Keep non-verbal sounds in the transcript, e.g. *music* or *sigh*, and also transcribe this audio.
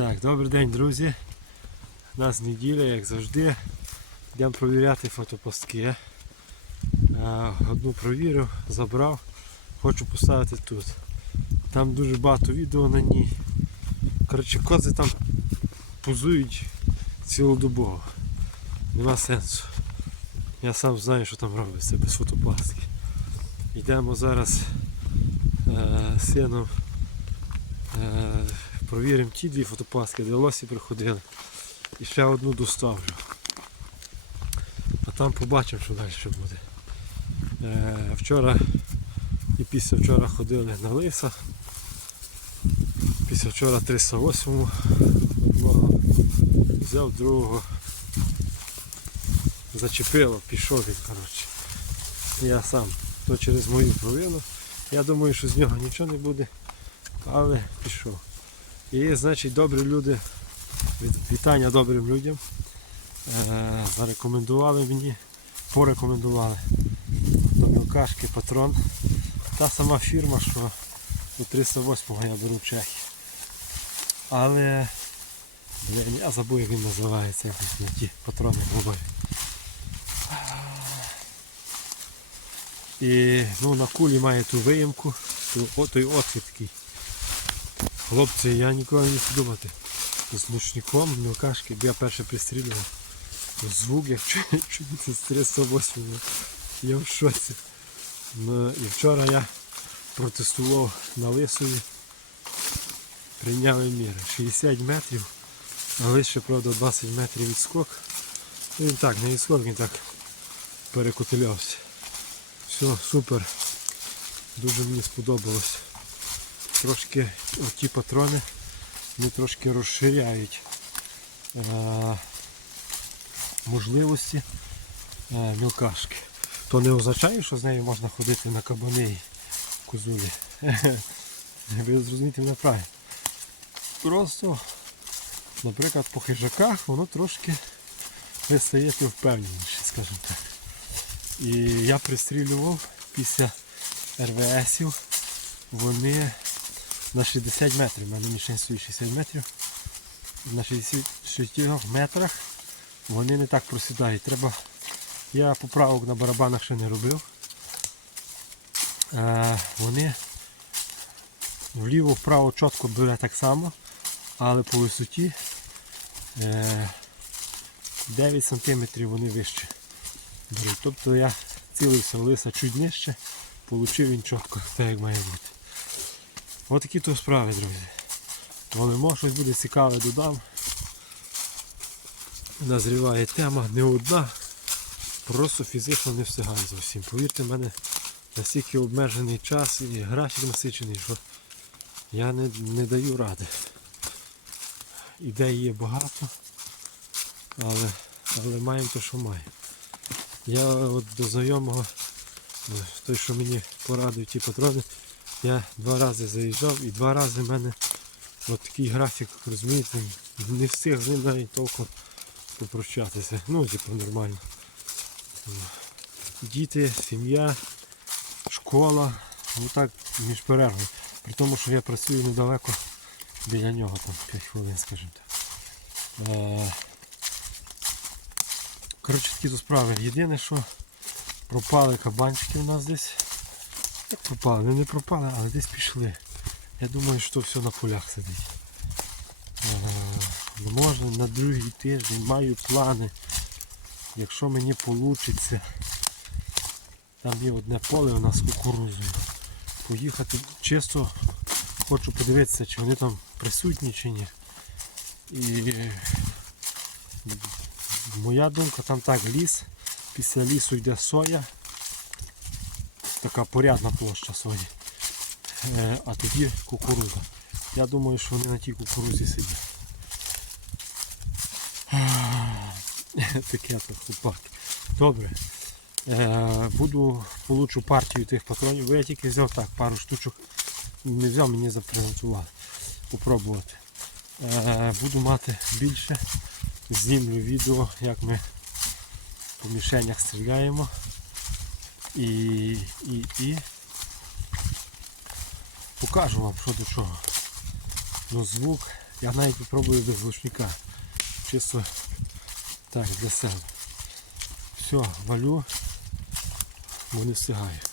Так, добрий день, друзі. У нас неділя, як завжди. Йдемо провіряти фотопостки. Е, Одну провірив, забрав, хочу поставити тут. Там дуже багато відео на ній. Коротше, кози там позують цілодобово. Нема сенсу. Я сам знаю, що там робиться без фотопластики. Йдемо зараз е, сином. Е, провіримо ті дві фотопластики, де лосі приходили. І ще одну доставлю. А там побачимо, що далі буде. Е, вчора і після вчора ходили на лиса. Після вчора 308 одного. Взяв другого. Зачепило, пішов він, коротше. Я сам то через мою провину. Я думаю, що з нього нічого не буде, але пішов. І значить добрі люди, від- вітання добрим людям. Е, зарекомендували мені, порекомендували до мілкашки патрон. Та сама фірма, що у 308 го я беру в Чехії. Але я, забув, як він називається, як на ті патрони голубові. І ну, на кулі має ту виїмку, той отвід такий. Хлопці, я ніколи не думати. З ночником, мілкашки, я перше пристрілював. Звук, як чу- *laughs* чується з 308. Я в шоці. Ну, і вчора я протестував на лисові. Прийняли міри. 60 метрів, а лише, правда, 20 метрів відскок. Ну, Він так, не відскок, він так перекотилявся. Все, супер. Дуже мені сподобалось. Трошки оті патрони вони трошки розширяють е, можливості е, мілкашки. То не означає, що з нею можна ходити на кабани і козулі. *laughs* Ви зрозумієте мене правильно. Просто, наприклад, по хижаках воно трошки ви стаєте впевненіше, скажімо так. І я пристрілював після РВСів, вони на 60 метрів, у мене мішень стоїть 60 метрів. На 60 метрах вони не так просідають. Треба. Я поправок на барабанах ще не робив. Е, вони вліво-вправо чітко бере так само, але по висоті е, 9 см вони вище беруть. Тобто я цілився лиса чуть нижче, получив він чітко, так як має бути. Ось такі то справи, друзі. Може щось буде цікаве додам. Назріває тема не одна. Просто фізично не встигаю зовсім. Повірте, в мене настільки обмежений час і графік насичений, що я не, не даю ради. Ідей є багато, але, але маємо те, що маємо. Я от до знайомого, той, що мені порадив ті патрони, я два рази заїжджав і два рази в мене от такий графік, розумієте, не встиг з ним навіть толком попрощатися. Ну, типу, нормально. Діти, сім'я, школа, ну так між перервами. При тому, що я працюю недалеко біля нього, там 5 хвилин, скажімо так. Е, Коротше, такі то справи. Єдине, що пропали кабанчики у нас десь. Пропали? Вони не пропали, але десь пішли. Я думаю, що все на полях сидить. Е, Можна на другий тиждень, маю плани. Якщо мені вийде, там є одне поле у нас кукурузою. Поїхати чисто хочу подивитися, чи вони там присутні чи ні. І моя думка, там так ліс, після лісу йде соя, така порядна площа сої, Е, а тоді кукуруза. Я думаю, що вони на тій кукурузі сидять. *laughs* Таке то хлопаки. Добре. Е, буду получу партію тих патронів, бо я тільки взяв так, пару штучок. Не взяв, мені запрезентували. Попробувати. Е, буду мати більше. Знімлю відео, як ми по мішенях стріляємо. І, і, і покажу вам, що до чого. Ну, звук Я навіть попробую без глушника. Чисто так, для себе. Все, валю, бо не встигаю.